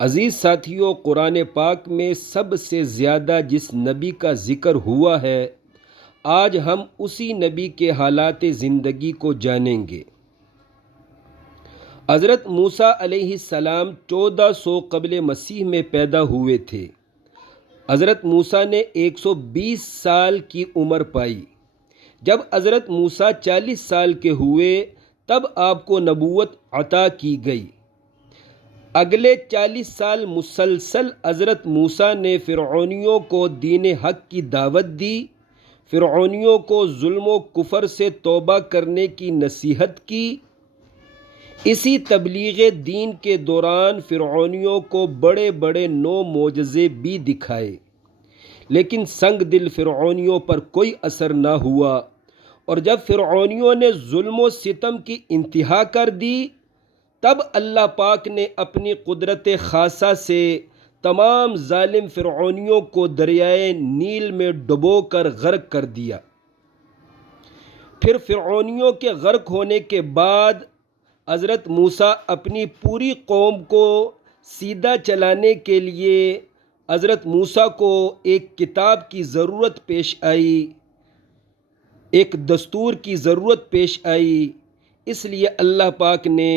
عزیز ساتھیوں، قرآن پاک میں سب سے زیادہ جس نبی کا ذکر ہوا ہے، آج ہم اسی نبی کے حالات زندگی کو جانیں گے۔ حضرت موسیٰ علیہ السلام 1400 قبل مسیح میں پیدا ہوئے تھے۔ حضرت موسیٰ نے 120 سال کی عمر پائی۔ جب حضرت موسیٰ 40 سال کے ہوئے تب آپ کو نبوت عطا کی گئی۔ اگلے 40 سال مسلسل حضرت موسیٰ نے فرعونیوں کو دین حق کی دعوت دی، فرعونیوں کو ظلم و کفر سے توبہ کرنے کی نصیحت کی۔ اسی تبلیغ دین کے دوران فرعونیوں کو بڑے بڑے 9 معجزے بھی دکھائے، لیکن سنگ دل فرعونیوں پر کوئی اثر نہ ہوا، اور جب فرعونیوں نے ظلم و ستم کی انتہا کر دی تب اللہ پاک نے اپنی قدرت خاصہ سے تمام ظالم فرعونیوں کو دریائے نیل میں ڈبو کر غرق کر دیا۔ پھر فرعونیوں کے غرق ہونے کے بعد حضرت موسیٰ اپنی پوری قوم کو سیدھا چلانے کے لیے حضرت موسیٰ کو ایک کتاب کی ضرورت پیش آئی، ایک دستور کی ضرورت پیش آئی۔ اس لیے اللہ پاک نے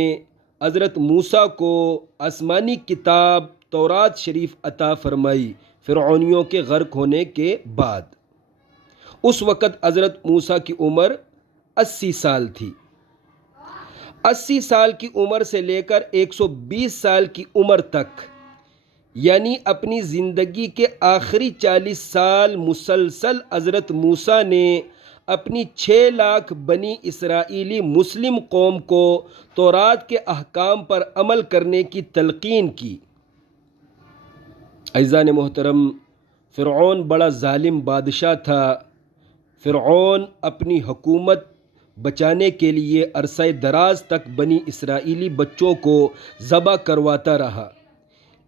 حضرت موسیٰ کو آسمانی کتاب تورات شریف عطا فرمائی فرعونیوں کے غرق ہونے کے بعد۔ اس وقت حضرت موسیٰ کی عمر 80 سال تھی۔ 80 سال کی عمر سے لے کر 120 سال کی عمر تک، یعنی اپنی زندگی کے آخری 40 سال مسلسل حضرت موسیٰ نے اپنی 6 لاکھ بنی اسرائیلی مسلم قوم کو تورات کے احکام پر عمل کرنے کی تلقین کی۔ عزیزان محترم، فرعون بڑا ظالم بادشاہ تھا۔ فرعون اپنی حکومت بچانے کے لیے عرصہ دراز تک بنی اسرائیلی بچوں کو ذبح کرواتا رہا،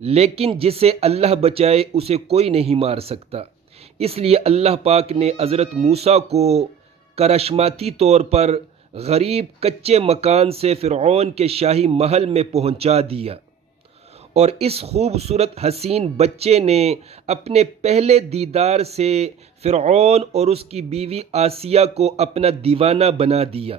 لیکن جسے اللہ بچائے اسے کوئی نہیں مار سکتا۔ اس لیے اللہ پاک نے حضرت موسیٰ کو کرشماتی طور پر غریب کچے مکان سے فرعون کے شاہی محل میں پہنچا دیا، اور اس خوبصورت حسین بچے نے اپنے پہلے دیدار سے فرعون اور اس کی بیوی آسیہ کو اپنا دیوانہ بنا دیا،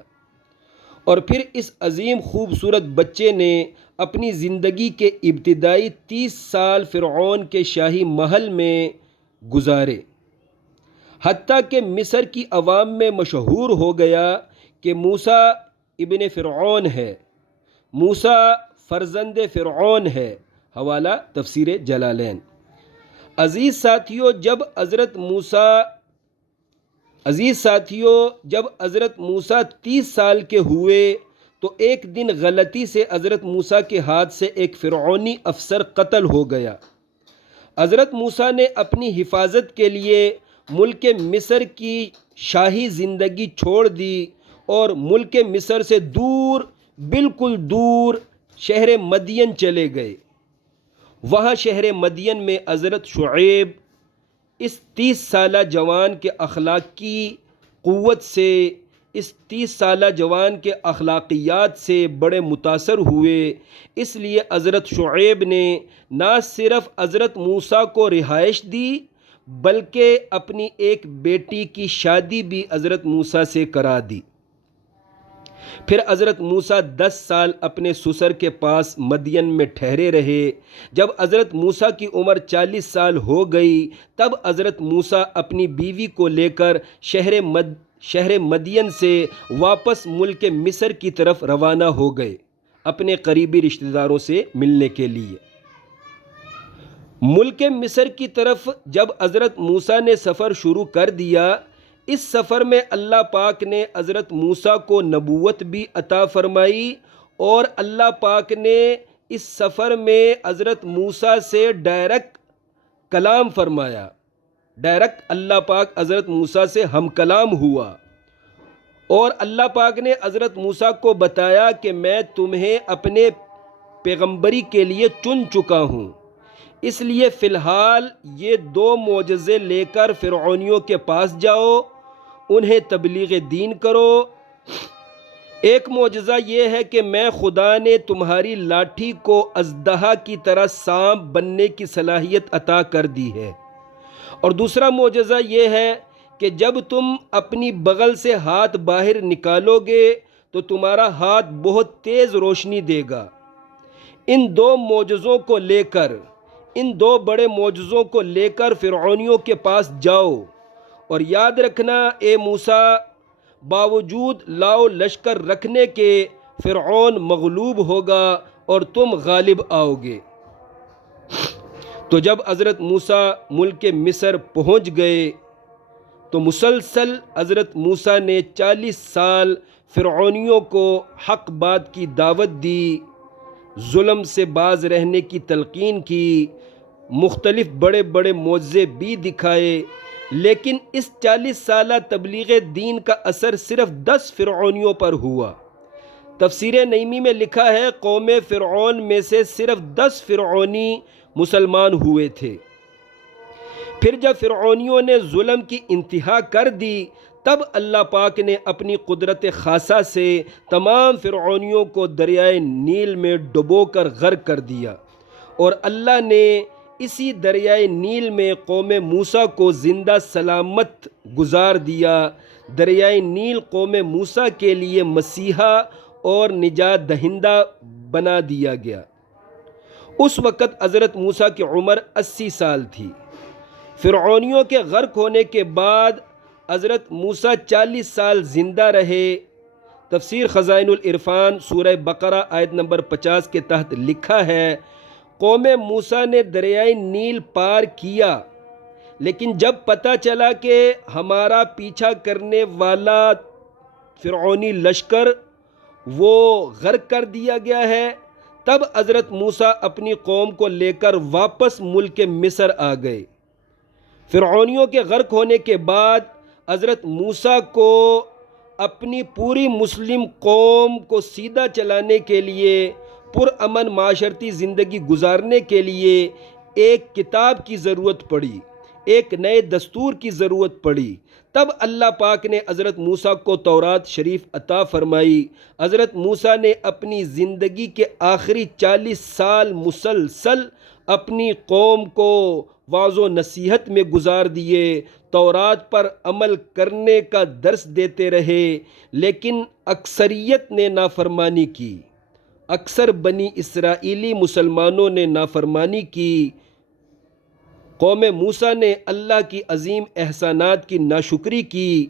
اور پھر اس عظیم خوبصورت بچے نے اپنی زندگی کے ابتدائی 30 سال فرعون کے شاہی محل میں گزارے، حتیٰ کہ مصر کی عوام میں مشہور ہو گیا کہ موسیٰ ابن فرعون ہے، موسیٰ فرزند فرعون ہے۔ حوالہ تفسیر جلالین۔ عزیز ساتھیوں، جب حضرت موسیٰ 30 سال کے ہوئے تو ایک دن غلطی سے حضرت موسیٰ کے ہاتھ سے ایک فرعونی افسر قتل ہو گیا۔ حضرت موسیٰ نے اپنی حفاظت کے لیے ملک مصر کی شاہی زندگی چھوڑ دی اور ملک مصر سے دور، بالکل دور شہر مدین چلے گئے۔ وہاں شہر مدین میں حضرت شعیب اس 30 سالہ جوان کے اخلاقی قوت سے، اس 30 سالہ جوان کے اخلاقیات سے بڑے متاثر ہوئے۔ اس لیے حضرت شعیب نے نہ صرف حضرت موسیٰ کو رہائش دی بلکہ اپنی ایک بیٹی کی شادی بھی حضرت موسیٰ سے کرا دی۔ پھر حضرت موسیٰ 10 سال اپنے سسر کے پاس مدین میں ٹھہرے رہے۔ جب حضرت موسیٰ کی عمر 40 سال ہو گئی تب حضرت موسیٰ اپنی بیوی کو لے کر شہر مدین سے واپس ملک مصر کی طرف روانہ ہو گئے، اپنے قریبی رشتہ داروں سے ملنے کے لیے۔ ملک مصر کی طرف جب حضرت موسیٰ نے سفر شروع کر دیا، اس سفر میں اللہ پاک نے حضرت موسیٰ کو نبوت بھی عطا فرمائی، اور اللہ پاک نے اس سفر میں حضرت موسیٰ سے ڈائریکٹ کلام فرمایا، ڈائریکٹ اللہ پاک حضرت موسیٰ سے ہم کلام ہوا، اور اللہ پاک نے حضرت موسیٰ کو بتایا کہ میں تمہیں اپنے پیغمبری کے لیے چن چکا ہوں، اس لیے فی الحال یہ 2 معجزے لے کر فرعونیوں کے پاس جاؤ، انہیں تبلیغ دین کرو۔ ایک معجزہ یہ ہے کہ میں خدا نے تمہاری لاٹھی کو اژدہا کی طرح سانپ بننے کی صلاحیت عطا کر دی ہے، اور دوسرا معجزہ یہ ہے کہ جب تم اپنی بغل سے ہاتھ باہر نکالو گے تو تمہارا ہاتھ بہت تیز روشنی دے گا۔ ان دو معجزوں کو لے کر، ان دو بڑے معجزوں کو لے کر فرعونیوں کے پاس جاؤ، اور یاد رکھنا اے موسیٰ، باوجود لاؤ لشکر رکھنے کے فرعون مغلوب ہوگا اور تم غالب آؤ گے۔ تو جب حضرت موسیٰ ملک مصر پہنچ گئے تو مسلسل حضرت موسیٰ نے 40 سال فرعونیوں کو حق بات کی دعوت دی، ظلم سے باز رہنے کی تلقین کی، مختلف بڑے بڑے معجزے بھی دکھائے، لیکن اس 40 سالہ تبلیغ دین کا اثر صرف 10 فرعونیوں پر ہوا۔ تفسیر نعیمی میں لکھا ہے قوم فرعون میں سے صرف 10 فرعونی مسلمان ہوئے تھے۔ پھر جب فرعونیوں نے ظلم کی انتہا کر دی، تب اللہ پاک نے اپنی قدرت خاصہ سے تمام فرعونیوں کو دریائے نیل میں ڈبو کر غرق کر دیا، اور اللہ نے اسی دریائے نیل میں قوم موسیٰ کو زندہ سلامت گزار دیا۔ دریائے نیل قوم موسیٰ کے لیے مسیحا اور نجات دہندہ بنا دیا گیا۔ اس وقت حضرت موسیٰ کی عمر 80 سال تھی۔ فرعونیوں کے غرق ہونے کے بعد حضرت موسیٰ 40 سال زندہ رہے۔ تفسیر خزائن العرفان سورہ بقرہ آیت نمبر 50 کے تحت لکھا ہے قوم موسیٰ نے دریائے نیل پار کیا، لیکن جب پتہ چلا کہ ہمارا پیچھا کرنے والا فرعونی لشکر وہ غرق کر دیا گیا ہے، تب حضرت موسیٰ اپنی قوم کو لے کر واپس ملک مصر آ گئے۔ فرعونیوں کے غرق ہونے کے بعد حضرت موسیٰ کو اپنی پوری مسلم قوم کو سیدھا چلانے کے لیے، پرامن معاشرتی زندگی گزارنے کے لیے ایک کتاب کی ضرورت پڑی، ایک نئے دستور کی ضرورت پڑی۔ تب اللہ پاک نے حضرت موسیٰ کو تورات شریف عطا فرمائی۔ حضرت موسیٰ نے اپنی زندگی کے آخری 40 سال مسلسل اپنی قوم کو وعظ و نصیحت میں گزار دیے، تورات پر عمل کرنے کا درس دیتے رہے، لیکن اکثریت نے نافرمانی کی۔ اکثر بنی اسرائیلی مسلمانوں نے نافرمانی کی۔ قوم موسیٰ نے اللہ کی عظیم احسانات کی ناشکری کی۔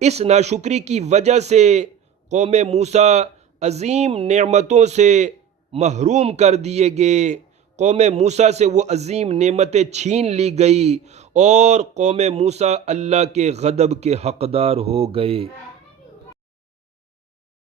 اس ناشکری کی وجہ سے قوم موسیٰ عظیم نعمتوں سے محروم کر دیے گئے۔ قوم موسیٰ سے وہ عظیم نعمتیں چھین لی گئی اور قوم موسیٰ اللہ کے غضب کے حقدار ہو گئے۔